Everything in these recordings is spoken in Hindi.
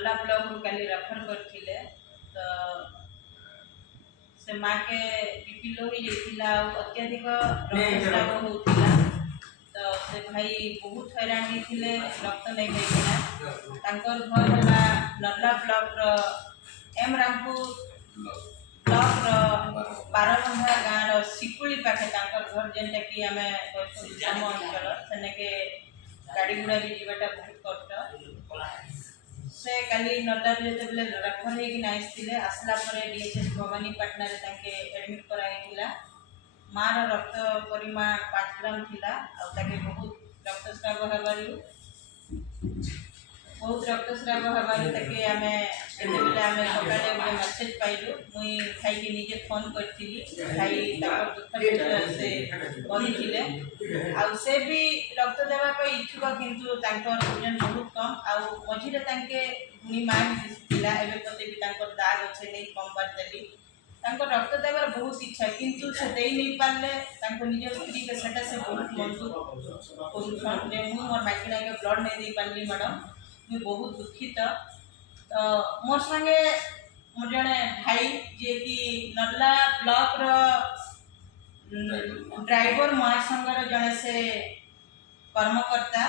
नल्ला ब्लॉक रू काली रेफर करथिले तो से माँ के बीपी लो ही जाइथिला अत्यधिक रक्तस्राव होउथिला तो से भाई बहुत हैरान थे रक्त नहीं पाइना तांकर घर है नल्ला ब्लॉक रो एम रामपुर ब्लॉक रो बारबंधा गाँव रो सिकुली पाखे तांकर घर जेनटा कि आम ग्राम अंचल सेनेके गाड़ी गुड़ा भी जीवाटा बहुत कष्ट से काली नल्ला जेतेबेले रेफर होगी आसते आसला डीएचएस भवानीपाटना एडमिट कराइला माँ रक्त परिमाण 5 ग्राम थिला बहुत रक्तस्राव हबारू आमे जेतेबेले आमे सकाळे गोटे मेसेज पाइलु मुई भाई के निजे फोन करथिली भाई ताकर दुख से कहिथिले आ से भी रक्त देवा पे इच्छुक किंतु तांकर ओजन बहुत कम आ मझिरे तांके मुई मां दिसिला एबे कते भी तांकर दाग अछि नै कम बार देली तांकर रक्त देवार बहुत इच्छा किंतु से देई नहीं पारले तांको निजे स्त्री के सेटा से बहुत मन दुख कोन जे मु मोर माइकिना के ब्लड नहीं दे पारली मैडम मुझे बहुत दुखित तो मोर संगे मोर जने भाई जे कि नल्ला ब्लॉक रो ड्राइवर महासंघ जने से कर्मकर्ता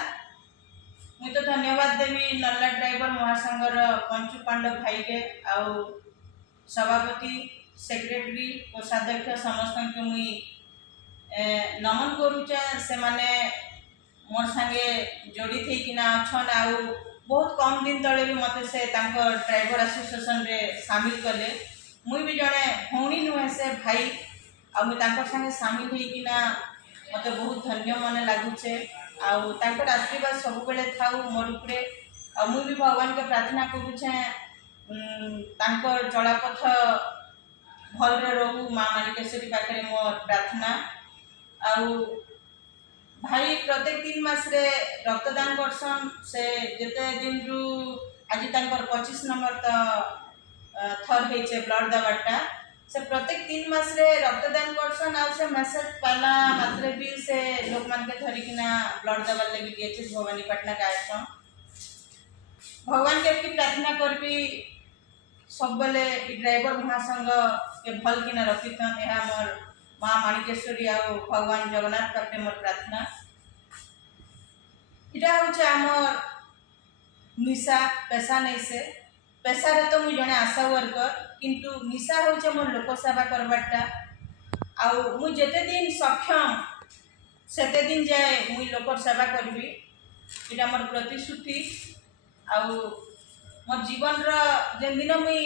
मुझे तो धन्यवाद देवी नल्ला ड्राइवर महासंघ पंचु पांडव भाई के आउ सभापति सेक्रेटरी कोषाध्यक्ष समस्त के मुई नमन करुचे से माने मोर संगे जोड़ी थी कि ना अछन आउ बहुत कम दिन तले भी मत से ड्राइवर एसोसिएशन रे शामिल कले मुई भी जड़े भौणी नुहे से भाई आ मुई संगे शामिल होगी मत बहुत धन्य मन लगुचे आशीर्वाद सब बेले था मोर उपरे आ मुई भी भगवान के प्रार्थना करुचे चलापथ भल रहू माँ माणिकेश्वरी पाखे मोर प्रार्थना आउ भाई प्रत्येक 3 मास रे रक्तदान करसन से जेते दिन रु आज 25 नंबर तो थर होइछे ब्लड दबाटा से प्रत्येक 3 मास रे रक्तदान करसन आ से मैसेज पाला मात्रे भी से लोक मान के धरी किना ब्लड दबार लगी डीएचएस भवानीपाटना का आसन भगवान के की प्रार्थना करबी सब बेले ड्राइवर महासंघ के भल किना रखिथन यह मोर माँ माणिकेश्वरी आ भगवान जगन्नाथ पाखे मोर प्रार्थना इटा हूँ आमर निशा पेशा नहीं से पेशा रे तो मुझे जड़े आशा वर्कर किंतु निशा हूँ मोर लोक सेवा करवाटा आउ मुझे जेते दिन सक्षम सेते दिन जाए मुई लोक सेवा करी इटा मोर प्रतिश्रुति आउ मोर जीवन जेन दिन मुई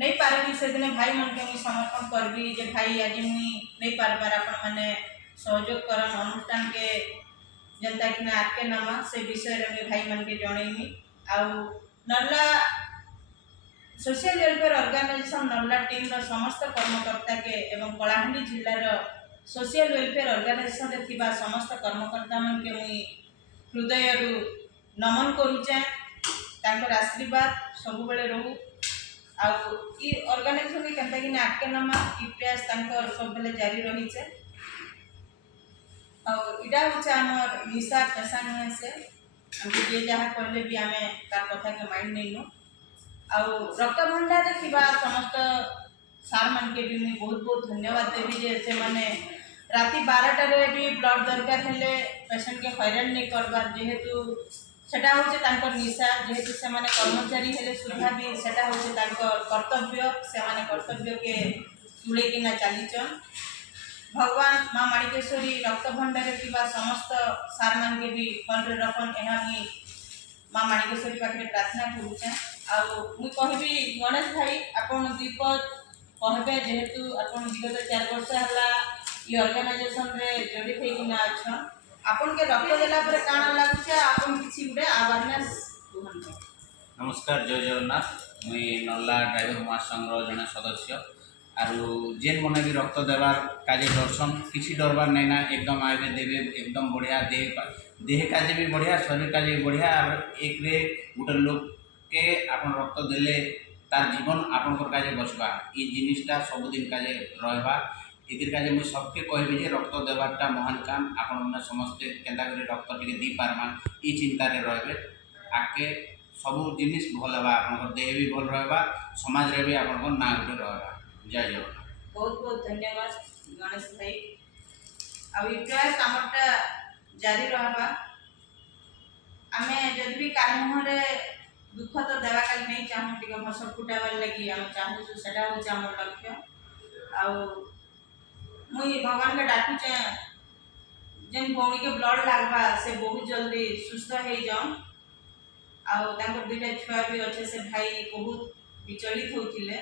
नहीं पार्बी से दिन भाई मन के मुई समर्पण करबी जे भाई आज मुई नहीं पारबार आपण माने सहयोग करन अनुष्ठान के जनता कि आके नामा से विषय में भाई मन के जनईमी आउ नल्ला सोशल वेलफेयर ऑर्गेनाइजेशन नल्ला टीम रो समस्त कर्मकर्ता के एवं कलाहांडी जिल्लार सोशल वेलफेयर ऑर्गेनाइजेशन रे थिबा समस्त कर्मकर्ता मन के मुई हृदय रु नमन करूचे तांकर आशीर्वाद सब बेले रहू आउ ई ऑर्गेनाइजेशन के केनता कि आके नामा ई प्रयास तांकर सब बेले जारी रहिছে इटा हूँ आमर निशा पेशा नुहे से हमको जे जहाँ कहले भी आम तार कथा के माइंड नहीं नु आउ रक्त भंडार समस्त सार मान के भी मुझे बहुत बहुत धन्यवाद देवी जे से माने राति 12टारे भी ब्लड दरकार हेले पेशेंट के हैरान नहीं करबार जेहेतु सेटा होचे तांकर निशा जेहेतु से माने कर्मचारी हेले सुधा भी सेटा होचे तांकर कर्तव्य से माने कर्तव्य के तुले किना चलीचन भगवान माँ माणिकेश्वरी रक्त भंडार समस्त सार मान के भी भल रखन यह माँ माणिकेश्वरी पाखे प्रार्थना करुचे आउ कहबी गणेश भाई आपन दीपद कहबे जेहेतु आपन विगत 4 वर्ष है ये ऑर्गेनाइजेशन रे जड़ित होना अच्छा आपन के रक्त देला पर काना लागुचे आपन किछि गुडे अवेयरनेस कहन नमस्कार जय जगन्नाथ मुई नल्ला ड्राइवर महासंघ जने सदस्य आरु जेन मने भी रक्त देवार काजे दर्शन किसी डरबार नहीं ना एकदम आगे देवे एकदम बढ़िया देह काजे भी बढ़िया शरीर काजे भी बढ़िया एक रे गोटे लोक के आपन रक्त देले तार जीवन आपन काजे बचवा ये जिनिसटा सबुदिन काजे रहबा इतिर काजे मुझे सबके कहबी जे रक्त देवारटा महान काम आपन समस्ते केंदा करे रक्त टिके दी पारमा ई चिंता रे रहबे आके ସବୁ ଜିନିଷ ଭଲ ହେବା, ଆପଣଙ୍କର ଦେହ ବି ଭଲ ରହିବା, ସମାଜରେ ବି ଆପଣଙ୍କର ନାଁ ଗୋଟେ ରହିବା। ଜୟ ଜଗନ୍ନାଥ। ବହୁତ ବହୁତ ଧନ୍ୟବାଦ ଗଣେଶ ଭାଇ। ଆଉ ଏ ପ୍ରୟାସ ଆମରଟା ଜାରି ରହିବା। ଆମେ ଯଦି ବି କାହା ମୁହଁରେ ଦୁଃଖ ତ ଦେବା କାଲି ନେଇ ଚାହୁଁ, ଟିକେ ହସ ଫୁଟାବାର ଲାଗି ଆମେ ଚାହୁଁଛୁ, ସେଟା ହେଉଛି ଆମର ଲକ୍ଷ୍ୟ। ଆଉ ମୁଇଁ ଭଗବାନକେ ଡାକୁଛେ ଯେନ୍ ଭଉଣୀକେ ବ୍ଲଡ଼ ଲାଗବା ସେ ବହୁତ ଜଲ୍ଦି ସୁସ୍ଥ ହେଇଯାଉନ୍। ଆଉ ତାଙ୍କର ଦୁଇଟା ଛୁଆ ବି ଅଛେ, ସେ ଭାଇ ବହୁତ ବିଚଳିତ ହଉଥିଲେ,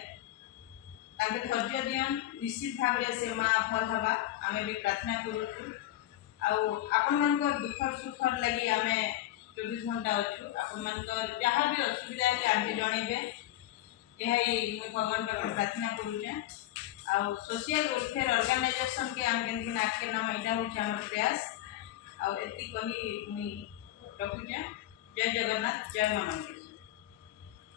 ତାଙ୍କେ ଧୈର୍ଯ୍ୟ ଦିଅନ୍, ନିଶ୍ଚିତ ଭାବରେ ସେ ମା ଭଲ ହେବା ଆମେ ବି ପ୍ରାର୍ଥନା କରୁଛୁ। ଆଉ ଆପଣମାନଙ୍କର ଦୁଃଖ ସୁଖର ଲାଗି ଆମେ 24 ଘଣ୍ଟା ଅଛୁ। ଆପଣମାନଙ୍କର ଯାହା ବି ଅସୁବିଧା ହେଲେ ଆମକୁ ଜଣେଇବେ, ଏହା ହିଁ ମୁଇଁ ଭଗବାନ ପାଖରେ ପ୍ରାର୍ଥନା କରୁଛେ। ଆଉ ସୋସିଆଲ ୱେଲଫେୟାର ଅର୍ଗାନାଇଜେସନକେ ଆମେ କେମିତି ଆଗକେ ନେମା, ଏଇଟା ହେଉଛି ଆମର ପ୍ରୟାସ। ଆଉ ଏତିକି କହି ମୁଇଁ ରଖୁଛେ। ଜୟ ଜଗନ୍ନାଥ, ଜୟ ମା ମଙ୍ଗଳା।